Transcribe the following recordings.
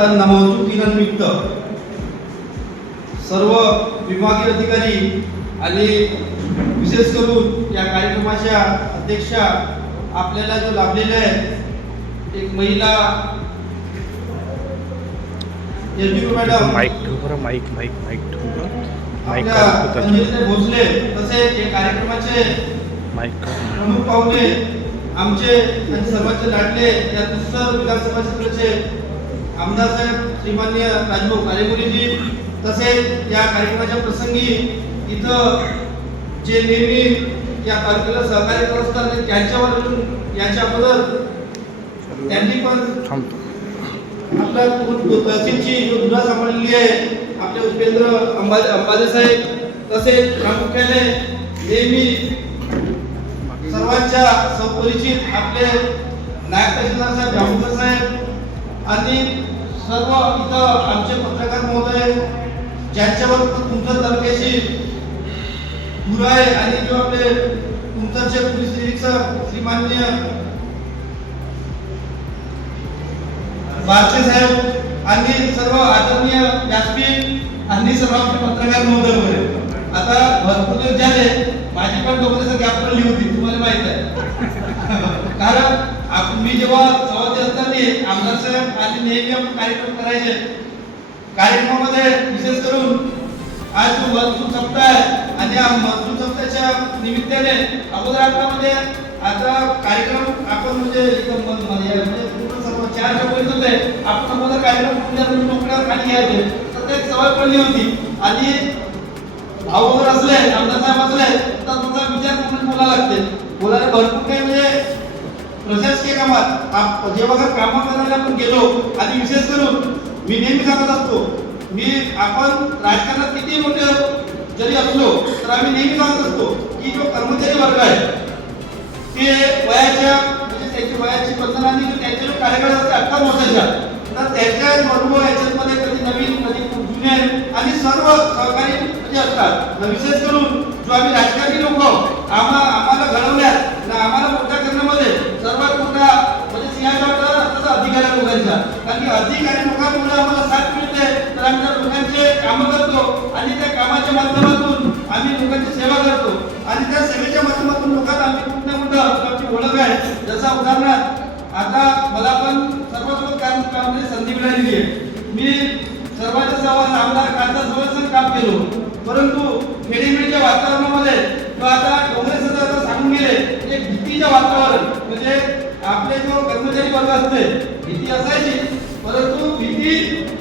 असताना महसूल दिनानिमित्त सर्व विभागीय अधिकारी आणि विशेष करून या कार्यक्रमाच्या अध्यक्षा आपल्याला जो लाभलेला आहे एक महिला मॅडम भोसले तसेच या कार्यक्रमाचे प्रमुख पाहुणे आमचे आणि सर्वांचे लाडले या उत्तर विधानसभा क्षेत्राचे आमदार साहेब श्रीमान्य राजभाऊ कालेमुरीजी तसेच या कार्यक्रमाच्या प्रसंगी इथं जे नेहमी या तालुक्याला सहकार्य करत असतात त्यांच्यावर याच्याबद्दल त्यांनी पण आपल्या तहसीलची धुरा सांभाळलेली आहे आपले उपेंद्र अंबाजे साहेब तसेच प्रामुख्याने नेहमी सर्वांच्या सुपरिचित आपले नायब तहसीलदार साहेब जांभूळकर साहेब आणि सर्व इथं आमचे पत्रकार महोदय ज्यांच्यावर तुमच्या तालुक्याची धुरा आहे आणि जो आपले तुमचे पोलीस निरीक्षक श्रीमान्य बारसे साहेब आणि सर्व आदरणीय व्यासपीठ आणि सर्व आपले पत्रकार महोदय वगैरे आता भरपूर दिवस झाले माझी पण डोक्याचं गॅप पडली होती तुम्हाला माहित आहे कारण मी जेव्हा सवादी असताना आमदार साहेब आणि नेहमी आपण कार्यक्रम करायचे कार्यक्रमामध्ये विशेष करून आज जो महसूल सप्ताह आहे आणि या महसूल सप्ताहाच्या निमित्ताने अगोदरामध्ये आता कार्यक्रम आपण म्हणजे सर्व 4 पर्यंत होते आपण अगोदर कार्यक्रम नोकऱ्यावर खाली घ्यायचे तर ते सवय पडली होती आणि भाऊ वगैरे असले आमदार साहेब असले तर तुमचा विचार करून बोलायला लागते बोलायला भरपूर काही म्हणजे प्रशासकीय कामात जेव्हा कामं करायला आपण गेलो आणि विशेष करून मी नेहमी सांगत असतो मी आपण राजकारणात किती मोठे जरी असलो तर आम्ही नेहमी सांगत असतो की जो कर्मचारी वर्ग आहे ते वयाच्या म्हणजे त्यांची वयाची बंधनांनी त्यांचे जो कार्यकाळ असते 18 वर्षाच्या तर त्यांच्या बरोबर याच्यामध्ये कधी नवीन कधी जुने आणि सर्व सहकारी म्हणजे असतात विशेष करून जो आम्ही राजकारणी लोक आम्हाला घडवण्यात आम्हाला मोठ्या करण्यामध्ये सर्वात मोठा म्हणजे सिंहाचा असतात अधिकारी लोकांचा कारण की अधिकारी लोकांमुळे आम्हाला साथ मिळते तर आम्ही त्या लोकांचे कामं करतो आणि त्या कामाच्या माध्यमातून आम्ही लोकांची सेवा करतो आणि त्या सेवेच्या माध्यमातून लोकांना आम्ही खूप ना मोठं आमची ओळख आहे जसा उदाहरणार्थ आता मला पण सर्वसोबत काम करण्याची संधी मिळालेली आहे मी सर्वांच्या सहवास आमदार खासदार जवळच काम केलो परंतु खेडीमेडीच्या वातावरणामध्ये किंवा आता काँग्रेस आता सांगून गेले एक भीतीचं वातावरण म्हणजे आपले जो कर्मचारी वर्ग असते भीती असायची परंतु भीती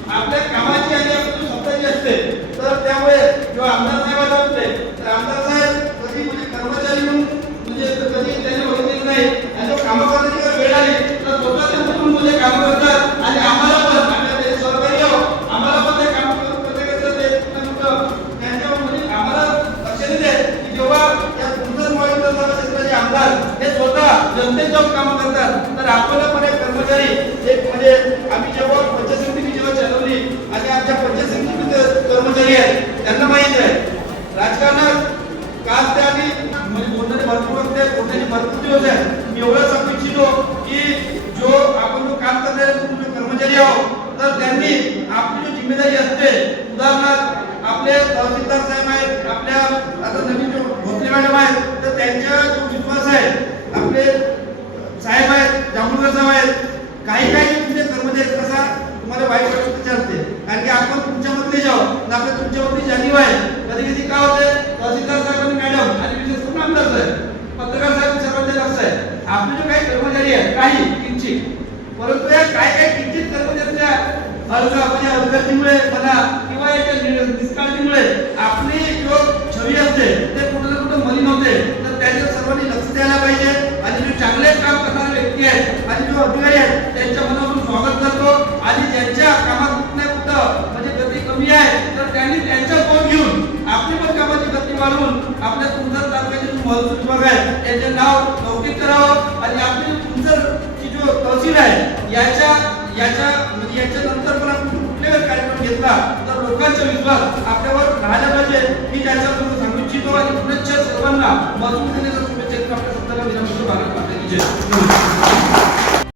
आपल्या कामाची आणि आपल्या स्वतःची असते तर त्यामुळे जेव्हा आमदार साहेब असते तर आमदार साहेब कधी म्हणजे कर्मचारी म्हणून म्हणजे कधी त्याने बघितलेलं नाही आणि जो कामं करण्याची जर वेळ आली तर स्वतःचे उठून म्हणजे कामं करतात आणि आम्हाला पण आपल्या सहकारी आहोत आम्हाला पण ते कामं करता ते त्यांच्यावर म्हणजे आम्हाला लक्षात येते की जेव्हा या तुमचं क्षेत्राचे आमदार हे स्वतः जनतेत जाऊन कामं करतात तर आपल्याला पण एक कर्मचारी एक म्हणजे आम्ही जेव्हा पंचायत समिती जेव्हा चालवली आणि आमच्या पंचायत समितीचे कर्मचारी आहेत त्यांना माहित आहे राजकारणात काल त्या आधी म्हणजे बोलणारे भरपूर असते बोलण्याचे भरपूर दिवस आहे मी एवढंच सांगू इच्छितो की जो आपण जो काम करणारे जो कर्मचारी आहोत तर त्यांनी आपली जो जिम्मेदारी असते उदाहरणार्थ आपले तहसीलदार साहेब आहेत आपल्या आता नवीन जो भोसले मॅडम आहेत तर त्यांचा जो विश्वास आहे आपले साहेब आहेत जांभूळकर साहेब आहेत काही तुमचे कर्मचारी कसा तुम्हाला वाईट वाटत चालते कारण की आपण तुमच्यामधले जाऊ आपल्या तुमच्यामधली जाणीव आहे कधी कधी काय होते तहसीलदार साहेब आणि मॅडम आणि विशेष करून आमदार साहेब पत्रकार साहेब सर्वांचे लक्ष आहे आपले जो काही कर्मचारी आहेत काही किंचित परंतु या काय किंचित कर्मचाऱ्यांच्या म्हणजे हलगर्जीमुळे म्हणा किंवा याच्या निष्काळजीमुळे आपली जो छवी असते ते कुठं ना कुठं मलिन होते तर त्याच्यावर सर्वांनी लक्ष द्यायला पाहिजे आणि जो चांगले काम करणारे व्यक्ती आहेत आणि जो अधिकारी आहेत त्यांच्या मनापासून स्वागत करतो आणि ज्यांच्या कामात कुठे कुठं म्हणजे गती कमी आहे तर त्यांनी त्यांच्या बोट घेऊन आपली पण कामाची गती वाढवून आपल्या तुमचं तालुक्याचे जो महसूल विभाग आहे त्यांचे नाव लौकिक करावं आणि आपली तुमची जो तहसील आहे याच्या नंतर पण आपण कुठल्याही कार्यक्रम घेतला तर लोकांचा विश्वास आपल्यावर राहायला पाहिजे मी त्याच्याबद्दल सांगू इच्छितो आणि पुढच्या सर्वांना महसूल दिलेल्या शुभेच्छा आपल्या सत्ताला विधानसभा भागात